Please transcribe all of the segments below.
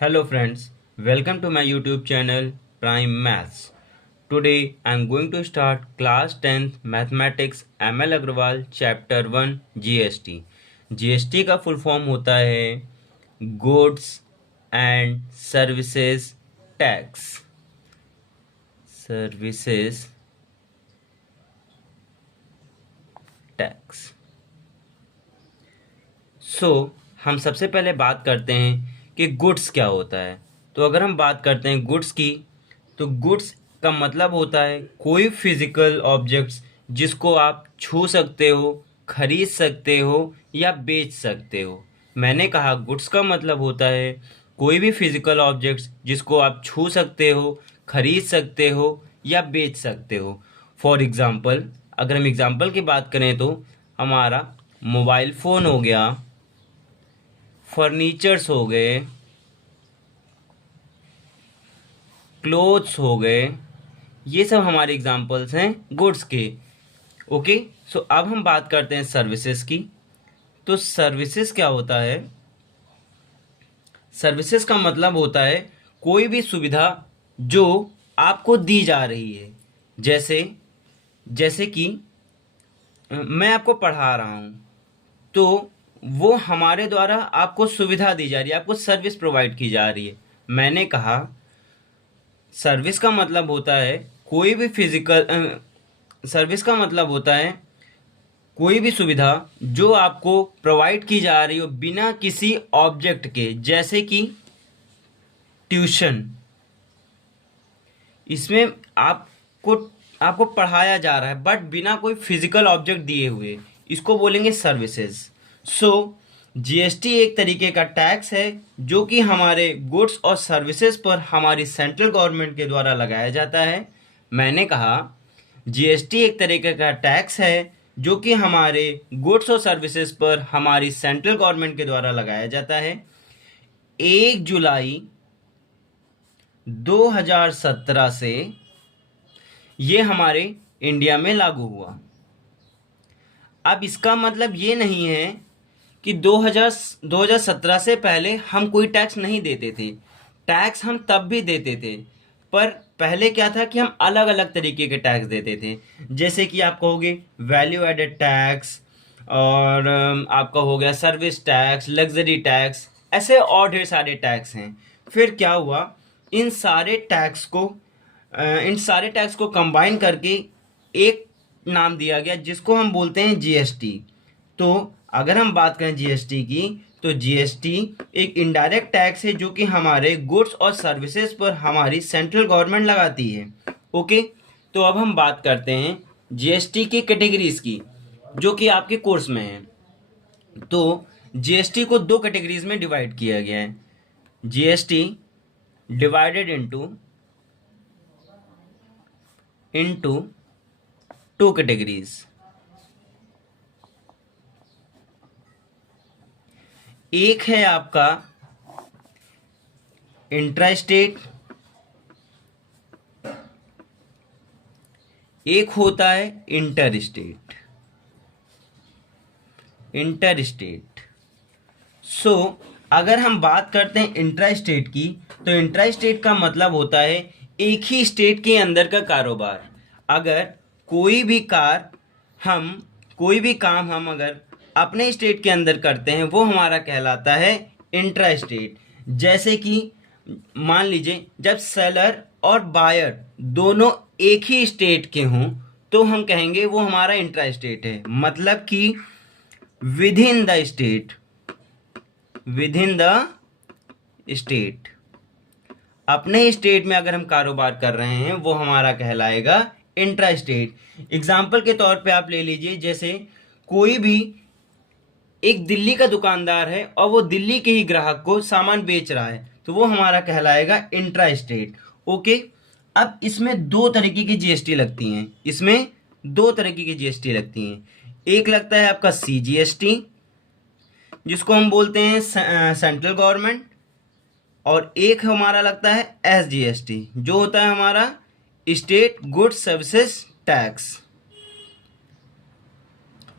Hello friends, welcome to my YouTube channel Prime Maths. Today I am going to start class 10th Mathematics ML Agrawal Chapter 1 GST. GST का full form होता है Goods and Services Tax. Services Tax. हम सबसे पहले बात करते हैं कि गुड्स क्या होता है। तो अगर हम बात करते हैं गुड्स की, तो गुड्स का मतलब होता है कोई फिजिकल ऑब्जेक्ट्स जिसको आप छू सकते हो, खरीद सकते हो या बेच सकते हो। मैंने कहा गुड्स का मतलब होता है कोई भी फिजिकल ऑब्जेक्ट्स जिसको आप छू सकते हो, खरीद सकते हो या बेच सकते हो। फॉर एग्ज़ाम्पल, अगर हम एग्ज़ाम्पल की बात करें तो हमारा मोबाइल फ़ोन हो गया, फर्नीचर्स हो गए, क्लोथ्स हो गए, ये सब हमारे एग्जांपल्स हैं गुड्स के। ओके, सो अब हम बात करते हैं सर्विसेज की। तो सर्विसेज क्या होता है? सर्विसेज का मतलब होता है कोई भी सुविधा जो आपको दी जा रही है। जैसे जैसे कि मैं आपको पढ़ा रहा हूँ, तो वो हमारे द्वारा आपको सुविधा दी जा रही है, आपको सर्विस प्रोवाइड की जा रही है। मैंने कहा सर्विस का मतलब होता है कोई भी फिजिकल सर्विस का मतलब होता है कोई भी सुविधा जो आपको प्रोवाइड की जा रही हो बिना किसी ऑब्जेक्ट के। जैसे कि ट्यूशन, इसमें आपको आपको पढ़ाया जा रहा है बट बिना कोई फिजिकल ऑब्जेक्ट दिए हुए, इसको बोलेंगे सर्विसेज। सो जीएसटी एक तरीके का टैक्स है जो कि हमारे गुड्स और सर्विसेज पर हमारी सेंट्रल गवर्नमेंट के द्वारा लगाया जाता है। मैंने कहा जीएसटी एक तरीके का टैक्स है जो कि हमारे गुड्स और सर्विसेज पर हमारी सेंट्रल गवर्नमेंट के द्वारा लगाया जाता है। 1 जुलाई 2017 से ये हमारे इंडिया में लागू हुआ। अब इसका मतलब ये नहीं है कि 2017 से पहले हम कोई टैक्स नहीं देते थे। टैक्स हम तब भी देते थे, पर पहले क्या था कि हम अलग अलग तरीके के टैक्स देते थे। जैसे कि आप कहोगे वैल्यू एडेड टैक्स, और आपका हो गया सर्विस टैक्स, लग्जरी टैक्स, ऐसे और ढेर सारे टैक्स हैं। फिर क्या हुआ, इन सारे टैक्स को कंबाइन करके एक नाम दिया गया जिसको हम बोलते हैं जीएसटी। तो अगर हम बात करें जीएसटी की, तो जीएसटी एक इनडायरेक्ट टैक्स है जो कि हमारे गुड्स और सर्विसेज पर हमारी सेंट्रल गवर्नमेंट लगाती है। ओके, तो अब हम बात करते हैं जीएसटी की कैटेगरीज की जो कि आपके कोर्स में है। तो जीएसटी को दो कैटेगरीज में डिवाइड किया गया है। GST divided into two categories. एक है आपका इंट्रा स्टेट, एक होता है इंटर स्टेट। सो अगर हम बात करते हैं इंट्रा स्टेट की, तो इंट्रा स्टेट का मतलब होता है एक ही स्टेट के अंदर का कारोबार। अगर कोई भी काम हम अगर अपने स्टेट के अंदर करते हैं वो हमारा कहलाता है इंट्रा स्टेट। जैसे कि मान लीजिए जब सेलर और बायर दोनों एक ही स्टेट के हों तो हम कहेंगे वो हमारा इंट्रा स्टेट है। मतलब कि विद इन द स्टेट, अपने स्टेट में अगर हम कारोबार कर रहे हैं वो हमारा कहलाएगा इंट्रा स्टेट। एग्जाम्पल के तौर पे आप ले लीजिए, जैसे कोई भी एक दिल्ली का दुकानदार है और वो दिल्ली के ही ग्राहक को सामान बेच रहा है तो वो हमारा कहलाएगा इंट्रा स्टेट। ओके, अब इसमें दो तरीके की जीएसटी लगती हैं। एक लगता है आपका सीजीएसटी जिसको हम बोलते हैं सेंट्रल गवर्नमेंट, और एक हमारा लगता है एसजीएसटी जो होता है हमारा स्टेट गुड्स सर्विसेज टैक्स।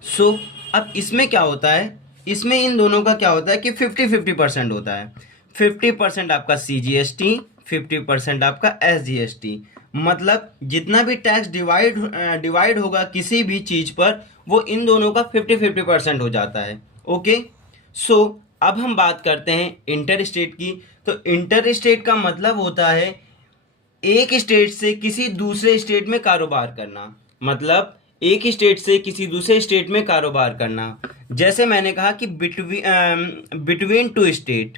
सो अब इसमें क्या होता है, इसमें इन दोनों का क्या होता है कि 50-50% होता है। 50% आपका CGST, 50% आपका SGST। मतलब जितना भी टैक्स डिवाइड होगा किसी भी चीज पर, वो इन दोनों का 50-50% हो जाता है। ओके, सो अब हम बात करते हैं इंटर स्टेट की। तो इंटर स्टेट का मतलब होता है एक स्टेट से किसी दूसरे स्टेट में कारोबार करना। मतलब एक स्टेट से किसी दूसरे स्टेट में कारोबार करना। जैसे मैंने कहा कि between two state,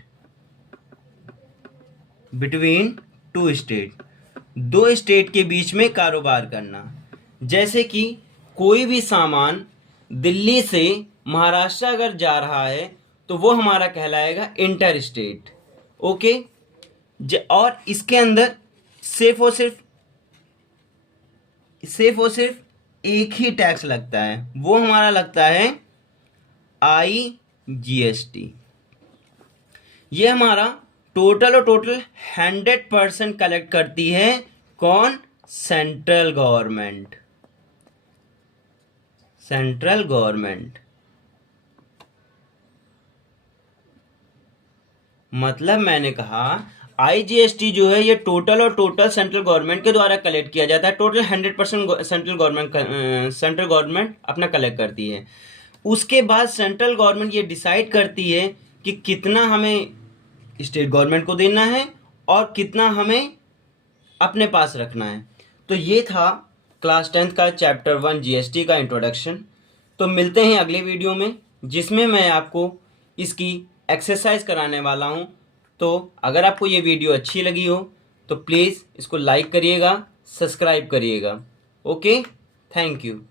between two state, दो स्टेट के बीच में कारोबार करना। जैसे कि कोई भी सामान दिल्ली से महाराष्ट्र अगर जा रहा है तो वो हमारा कहलाएगा इंटर स्टेट। ओके, और इसके अंदर सिर्फ और सिर्फ एक ही टैक्स लगता है, वो हमारा लगता है IGST। ये हमारा टोटल और टोटल 100% कलेक्ट करती है कौन? Central government. सेंट्रल गवर्नमेंट मतलब मैंने कहा IGST जो है ये टोटल और टोटल सेंट्रल गवर्नमेंट के द्वारा कलेक्ट किया जाता है। टोटल 100% सेंट्रल गवर्नमेंट अपना कलेक्ट करती है। उसके बाद सेंट्रल गवर्नमेंट ये डिसाइड करती है कि कितना हमें स्टेट गवर्नमेंट को देना है और कितना हमें अपने पास रखना है। तो ये था क्लास 10th का चैप्टर 1 GST का इंट्रोडक्शन। तो मिलते हैं अगले वीडियो में, जिसमें मैं आपको इसकी एक्सरसाइज कराने वाला हूँ। तो अगर आपको ये वीडियो अच्छी लगी हो तो प्लीज़ इसको लाइक करिएगा, सब्सक्राइब करिएगा। Okay, thank you.